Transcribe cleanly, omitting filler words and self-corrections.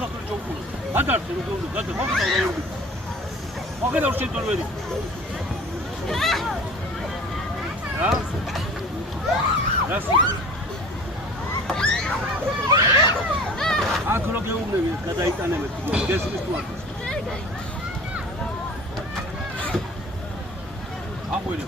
ხახრი ჯოუკული. გადარჩე როგორ გადა მოხდა. მოხდა შეძორვერი. რა? რასი? აქ რო გეუბნები გადაიტანებთ გესმის თუ არ? აღველი.